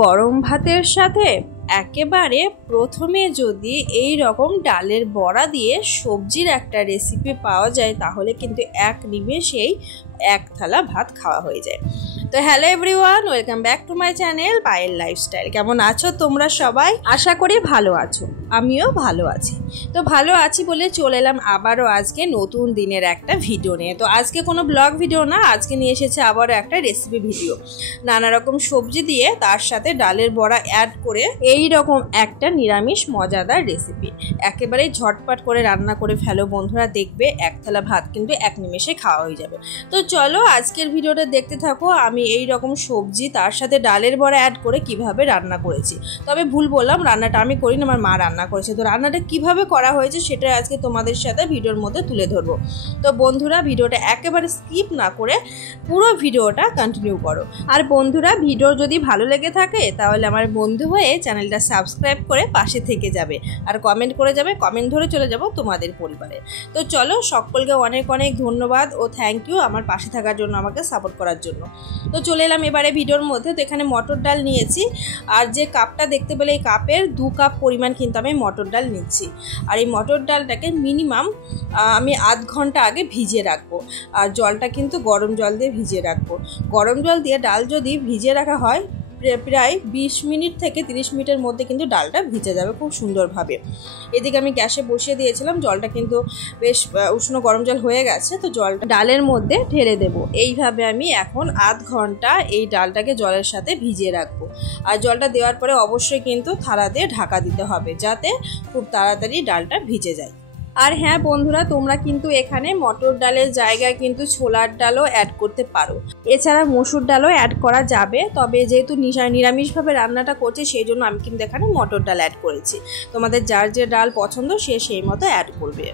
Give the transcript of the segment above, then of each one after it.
গরম ভাতের সাথে একেবারে প্রথমে যদি এই রকম ডালের বড়া দিয়ে সবজির একটা রেসিপি পাওয়া যায় তাহলে কিন্তু এক নিমেষেই এক থালা ভাত খাওয়া হয়ে যায়। তো hello everyone, welcome back to my channel Payel lifestyle. কেমন আছো তোমরা সবাই? আশা করি ভালো আছো, আমিও ভালো আছি। তো ভালো আছি বলে চলে এলাম আবারও আজকে নতুন দিনের একটা ভিডিও নিয়ে। তো আজকে কোনো ব্লগ ভিডিও না, আজকে নিয়ে এসেছে আবারও একটা রেসিপি ভিডিও। নানা রকম সবজি দিয়ে তার সাথে ডালের বড়া অ্যাড করে এই রকম একটা নিরামিষ মজাদার রেসিপি। একেবারে ঝটপট করে রান্না করে ফেলো বন্ধুরা, দেখবে এক থালা ভাত কিন্তু এক নিমেষে খাওয়া হয়ে যাবে। তো চলো আজকের ভিডিওটা দেখতে থাকো। আমি এই রকম সবজি তার সাথে ডালের বড়া অ্যাড করে কিভাবে রান্না করেছি। তবে ভুল বললাম, রান্নাটা আমি করিনি, আমার মা রান্না করেছে। তো রান্নাটা কিভাবে করা হয়েছে সেটা আজকে তোমাদের সাথে ভিডিওর মধ্যে তুলে ধরবো। তো বন্ধুরা ভিডিওটা একেবারে স্কিপ না করে পুরো ভিডিওটা কন্টিনিউ করো। আর বন্ধুরা ভিডিও যদি ভালো লেগে থাকে তাহলে আমার বন্ধু হয়ে চ্যানেলটা সাবস্ক্রাইব করে পাশে থেকে যাবে আর কমেন্ট করে যাবে, কমেন্ট ধরে চলে যাব তোমাদের পরিবারে। তো চলো, সকলকে অনেক অনেক ধন্যবাদ ও থ্যাংক ইউ আমার পাশে থাকার জন্য, আমাকে সাপোর্ট করার জন্য। তো চলে এলাম এবারে ভিডিওর মধ্যে। তো এখানে মটর ডাল নিয়েছি, আর যে কাপটা দেখতে পেলে এই কাপের 2 কাপ পরিমাণ কিন্তু আমি মটর ডাল নিচ্ছি। আর এই মটর ডালটাকে মিনিমাম আমি আধ ঘন্টা আগে ভিজিয়ে রাখবো। আর জলটা কিন্তু গরম জল দিয়ে ভিজিয়ে রাখবো। গরম জল দিয়ে ডাল যদি ভিজিয়ে রাখা হয় প্রায় 20 মিনিট থেকে 30 মিনিটের মধ্যে কিন্তু ডালটা ভিজে যাবে খুব সুন্দরভাবে। এদিকে আমি গ্যাসে বসিয়ে দিয়েছিলাম, জলটা কিন্তু বেশ উষ্ণ গরম জল হয়ে গেছে। তো জলটা ডালের মধ্যে ঢেলে দেব। এইভাবে আমি এখন আধ ঘন্টা এই ডালটাকে জলের সাথে ভিজিয়ে রাখবো। আর জলটা দেওয়ার পরে অবশ্যই কিন্তু থালা দিয়ে ঢাকা দিতে হবে যাতে খুব তাড়াতাড়ি ডালটা ভিজে যায়। আর হ্যাঁ বন্ধুরা, তোমরা কিন্তু এখানে মটর ডালের জায়গায় কিন্তু ছোলার ডালও অ্যাড করতে পারো, এছাড়া মসুর ডালও অ্যাড করা যাবে। তবে যেহেতু নিরামিষভাবে রান্নাটা করছি সেই জন্য আমি কিন্তু এখানে মটর ডাল অ্যাড করেছি। তোমাদের যার যে ডাল পছন্দ সে সেই মতো অ্যাড করবে।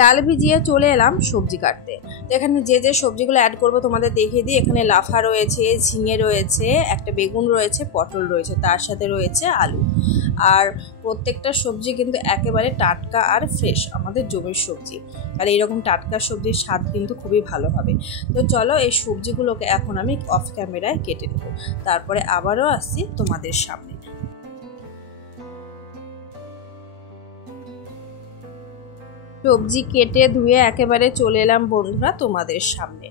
ডাল ভিজিয়ে চলে এলাম সবজি কাটতে। তো এখানে যে যে সবজিগুলো অ্যাড করবো তোমাদের দেখিয়ে দিই। এখানে লাফা রয়েছে, ঝিঙে রয়েছে, একটা বেগুন রয়েছে, পটল রয়েছে, তার সাথে রয়েছে আলু। আর প্রত্যেকটা সবজি কিন্তু একেবারে টাটকা আর ফ্রেশ, আমাদের জমির সবজি। আর এইরকম টাটকা সবজির স্বাদ কিন্তু খুবই ভালো হবে। তো চলো এই সবজিগুলোকে এখন আমি অফ ক্যামেরায় কেটে নেব, তারপরে আবারও আসছি তোমাদের সামনে। সবজি কেটে ধুয়ে একেবারে চলে এলাম বন্ধুরা তোমাদের সামনে।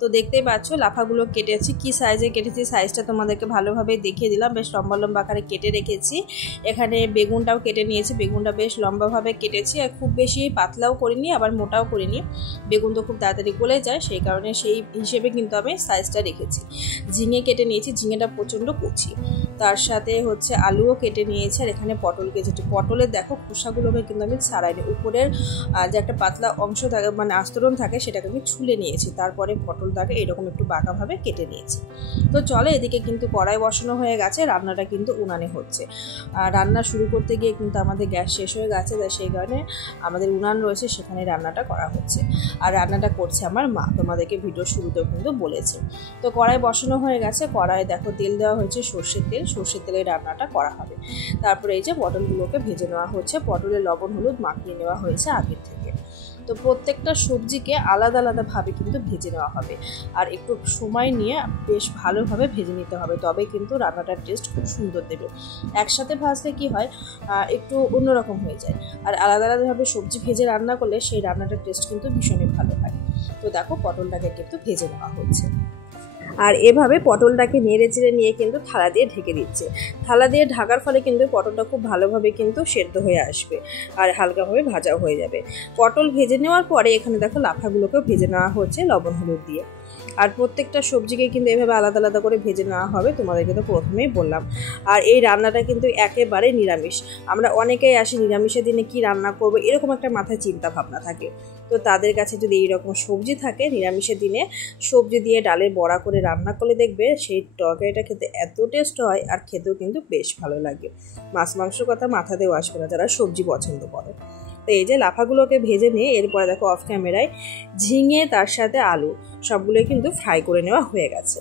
তো দেখতেই পাচ্ছ লাফাগুলো কেটেছি, কি সাইজে কেটেছি সাইজটা তোমাদেরকে ভালোভাবে দেখিয়ে দিলাম। বেশ লম্বা লম্বা আকারে কেটে রেখেছি। এখানে বেগুনটাও কেটে নিয়েছি, বেগুনটা বেশ লম্বাভাবে কেটেছি। আর খুব বেশি পাতলাও করিনি আবার মোটাও করিনি, বেগুন তো খুব তাড়াতাড়ি গলে যায়, সেই কারণে সেই হিসেবে কিন্তু আমি সাইজটা রেখেছি। ঝিঙে কেটে নিয়েছি, ঝিঙেটা প্রচণ্ড কচি। তার সাথে হচ্ছে আলুও কেটে নিয়েছি। আর এখানে পটল কেটেছি। পটলের দেখো খোসাগুলোকে কিন্তু আমি ছাড়াইনি, উপরের যে একটা পাতলা অংশ থাকে মানে আস্তরণ থাকে সেটাকে আমি ছুলে নিয়েছি। তারপরে পটলটাকে এরকম একটু বাঁকাভাবে কেটে নিয়েছি। তো চলো এদিকে কিন্তু কড়াই বসানো হয়ে গেছে, রান্নাটা কিন্তু উনানে হচ্ছে। রান্না শুরু করতে গিয়ে কিন্তু আমাদের গ্যাস শেষ হয়ে গেছে, তাই সেই কারণে আমাদের উনান রয়েছে, সেখানে রান্নাটা করা হচ্ছে। আর রান্নাটা করছে আমার মা, তোমাদেরকে ভিডিও শুরুতেও কিন্তু বলেছে। তো কড়াই বসানো হয়ে গেছে, কড়াই দেখো তেল দেওয়া হয়েছে সর্ষের তেল, সর্ষের তেলে রান্নাটা করা হবে। তারপরে এই যে পটলগুলোকে ভেজে নেওয়া হচ্ছে, পটলের লবণ হলুদ মাখিয়ে নেওয়া হয়েছে আগের থেকে। তো প্রত্যেকটা সবজিকে আলাদা আলাদাভাবে কিন্তু ভেজে নেওয়া হবে। আর একটু সময় নিয়ে বেশ ভালোভাবে ভেজে নিতে হবে, তবে কিন্তু রান্নাটার টেস্ট খুব সুন্দর দেবে। একসাথে ভাজলে কি হয় একটু অন্যরকম হয়ে যায়, আর আলাদা আলাদাভাবে সবজি ভেজে রান্না করলে সেই রান্নাটার টেস্ট কিন্তু ভীষণই ভালো হয়। তো দেখো পটলটাকে কিন্তু ভেজে নেওয়া হচ্ছে। আর এভাবে পটলটাকে নেড়ে চেড়ে নিয়ে কিন্তু থালা দিয়ে ঢেকে দিচ্ছে। থালা দিয়ে ঢাকার ফলে কিন্তু পটলটা খুব ভালোভাবে কিন্তু সেদ্ধ হয়ে আসবে আর হালকাভাবে ভাজাও হয়ে যাবে। পটল ভেজে নেওয়ার পরে এখানে দেখো লাফাগুলোকেও ভেজে নেওয়া হচ্ছে লবণ হলুদ দিয়ে। আর প্রত্যেকটা সবজিকে কিন্তু এভাবে আলাদা আলাদা করে ভেজে নেওয়া হবে, তোমাদেরকে তো প্রথমেই বললাম। আর এই রান্নাটা কিন্তু একেবারে নিরামিষ। আমরা অনেকেই আসি নিরামিষের দিনে কি রান্না করবো এরকম একটা মাথায় চিন্তা ভাবনা থাকে। তো তাদের কাছে যদি এইরকম সবজি থাকে নিরামিষের দিনে, সবজি দিয়ে ডালের বড়া করে রান্না করলে দেখবে সেই তরকারিটা খেতে এত টেস্ট হয়, আর খেতেও কিন্তু বেশ ভালো লাগে। মাছ মাংসর কথা মাথাতেও আসবে না যারা সবজি পছন্দ করে। তো এই যে লাফাগুলোকে ভেজে নিয়ে এরপরে দেখো অফ ক্যামেরায় ঝিঙে তার সাথে আলু সবগুলোই কিন্তু ফ্রাই করে নেওয়া হয়ে গেছে।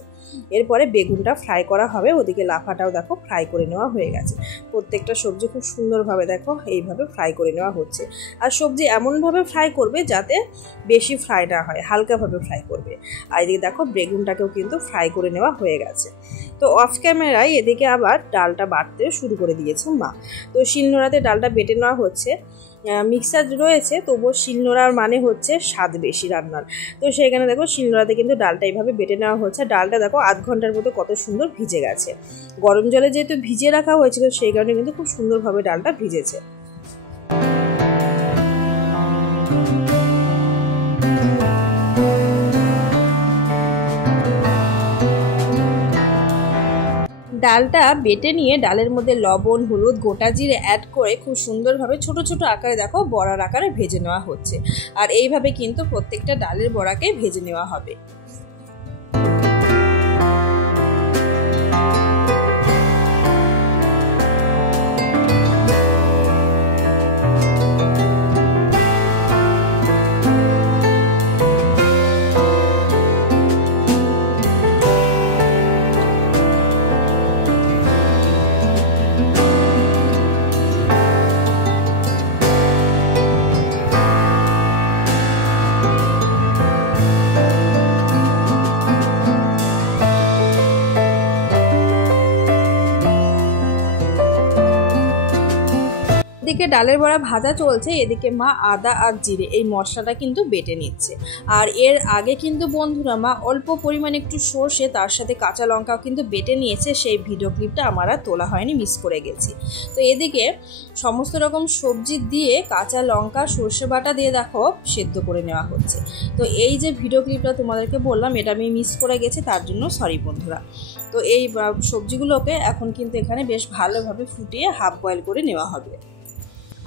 এরপরে বেগুনটা ফ্রাই করা হবে, ওদিকে লাফাটাও দেখো ফ্রাই করে নেওয়া হয়ে গেছে। প্রত্যেকটা সবজি খুব সুন্দরভাবে দেখো এইভাবে ফ্রাই করে নেওয়া হচ্ছে। আর সবজি এমনভাবে ফ্রাই করবে যাতে বেশি ফ্রাই না হয়, হালকাভাবে ফ্রাই করবে। আর এদিকে দেখো বেগুনটাকেও কিন্তু ফ্রাই করে নেওয়া হয়ে গেছে। তো অফ ক্যামেরায় এদিকে আবার ডালটা বাটতে শুরু করে দিয়েছে মা। তো শিলনোড়াতে ডালটা বেটে নেওয়া হচ্ছে। মিক্সার রয়েছে, তবুও শিলনোড়ার মানে হচ্ছে স্বাদ বেশি রান্নার। তো সেখানে দেখো শিলনোড়াতে কিন্তু ডালটা এইভাবে বেটে নেওয়া হচ্ছে। ডালটা দেখো আধ ঘন্টার মতো কত সুন্দর ভিজে গেছে। গরম জলে যেহেতু ভিজিয়ে রাখা হয়েছিল সেই কারণে কিন্তু খুব সুন্দরভাবে ডালটা ভিজেছে। ডালটা বেটে নিয়ে ডালের মধ্যে লবণ, হলুদ, গোটা জিরে অ্যাড করে খুব সুন্দরভাবে ছোট ছোট আকারে দেখো বড়ার আকারে ভেজে নেওয়া হচ্ছে। আর এইভাবে কিন্তু প্রত্যেকটা ডালের বড়াকে ভেজে নেওয়া হবে। এদিকে ডালের বড়া ভাজা চলছে, এদিকে মা আদা আর জিরে এই মশলাটা কিন্তু বেটে নিচ্ছে। আর এর আগে কিন্তু বন্ধুরা মা অল্প পরিমাণে একটু সর্ষে তার সাথে কাঁচা লঙ্কাও কিন্তু বেটে নিয়েছে। সেই ভিডিও ক্লিপটা আমার আর তোলা হয়নি, মিস করে গেছি। তো এদিকে সমস্ত রকম সবজি দিয়ে কাঁচা লঙ্কা সর্ষে বাটা দিয়ে দেখো সেদ্ধ করে নেওয়া হচ্ছে। তো এই যে ভিডিও ক্লিপটা তোমাদেরকে বললাম এটা আমি মিস করে গেছি, তার জন্য সরি বন্ধুরা। তো এই সবজিগুলোকে এখন কিন্তু এখানে বেশ ভালোভাবে ফুটিয়ে হাফ বয়েল করে নেওয়া হবে।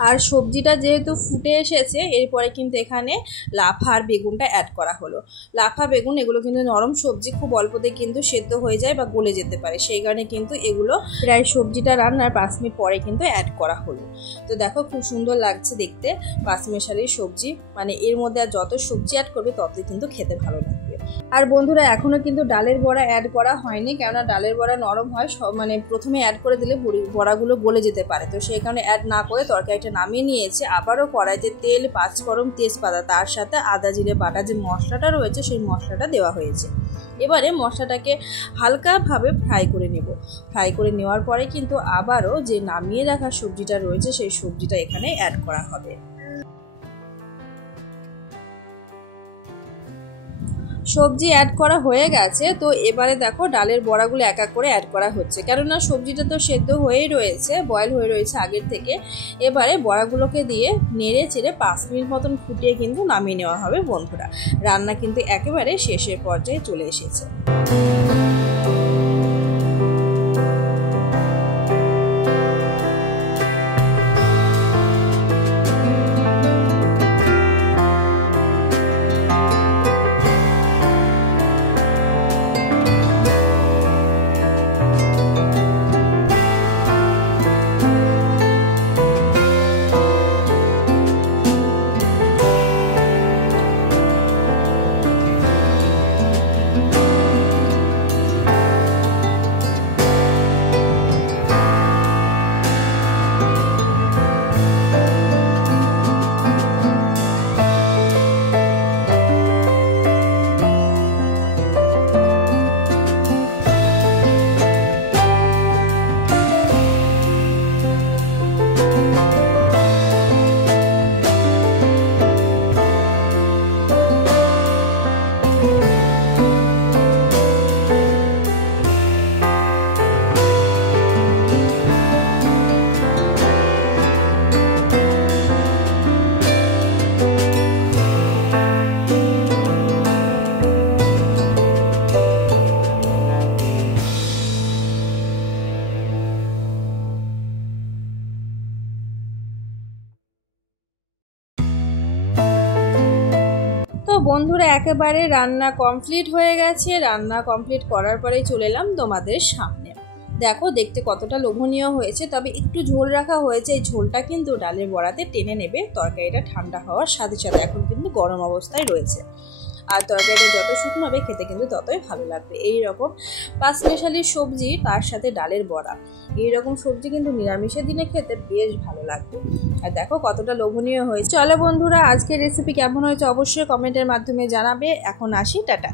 আর সবজিটা যেহেতু ফুটে এসেছে এরপরে কিন্তু এখানে লাফা আর বেগুনটা অ্যাড করা হলো। লাফা বেগুন এগুলো কিন্তু নরম সবজি, খুব অল্পতে কিন্তু সেদ্ধ হয়ে যায় বা গলে যেতে পারে, সেই কারণে কিন্তু এগুলো প্রায় সবজিটা রান্নার 5 মিনিট পরে কিন্তু অ্যাড করা হলো। তো দেখো খুব সুন্দর লাগছে দেখতে 5 মিশালির সবজি, মানে এর মধ্যে আর যত সবজি অ্যাড করবে ততই কিন্তু খেতে ভালো লাগবে। আর বন্ধুরা এখনও কিন্তু ডালের বড়া অ্যাড করা হয়নি, কেননা ডালের বড়া নরম হয়, মানে প্রথমে অ্যাড করে দিলে বড়াগুলো গলে যেতে পারে। তো সেই কারণে অ্যাড না করে তরকারিটা নামিয়ে নিয়েছে। আবারও কড়াইতে তেল, 5 ফোড়ন, তেজপাতা, তার সাথে আদা জিরে বাটা যে মশলাটা রয়েছে সেই মশলাটা দেওয়া হয়েছে। এবারে মশলাটাকে হালকাভাবে ফ্রাই করে নেব। ফ্রাই করে নেওয়ার পরে কিন্তু আবারও যে নামিয়ে রাখা সবজিটা রয়েছে সেই সবজিটা এখানে অ্যাড করা হবে। সবজি অ্যাড করা হয়ে গেছে। তো এবারে দেখো ডালের বড়াগুলো এক এক করে অ্যাড করা হচ্ছে, কেননা সবজিটা তো সেদ্ধ হয়েই রয়েছে, বয়েল হয়ে রয়েছে আগের থেকে। এবারে বড়াগুলোকে দিয়ে নেড়ে চেড়ে 5 মিনিট মতন ফুটিয়ে কিন্তু নামিয়ে নেওয়া হবে বন্ধুরা। রান্না কিন্তু একেবারে শেষের পর্যায়ে চলে এসেছে। বন্ধুরা একেবারে রান্না কমপ্লিট হয়ে গেছে। রান্না কমপ্লিট করার পরেই চলে এলাম তোমাদের সামনে। দেখো দেখতে কতটা লোভনীয় হয়েছে, তবে একটু ঝোল রাখা হয়েছে। এই ঝোলটা কিন্তু ডালের বড়াতে টেনে নেবে তরকারিটা ঠান্ডা হওয়ার সাথে সাথে, এখন কিন্তু গরম অবস্থায় রয়েছে। আর তরকারিটা যত শুকনো হবে খেতে কিন্তু ততই ভালো লাগবে। এইরকম পাঁচমিশালি সবজি তার সাথে ডালের বড়া, এইরকম সবজি কিন্তু নিরামিষের দিনে খেতে বেশ ভালো লাগবে। আর দেখো কতটা লোভনীয় হয়েছে। চলো বন্ধুরা, আজকের রেসিপি কেমন হয়েছে অবশ্যই কমেন্টের মাধ্যমে জানাবে। এখন আসি, টাটা।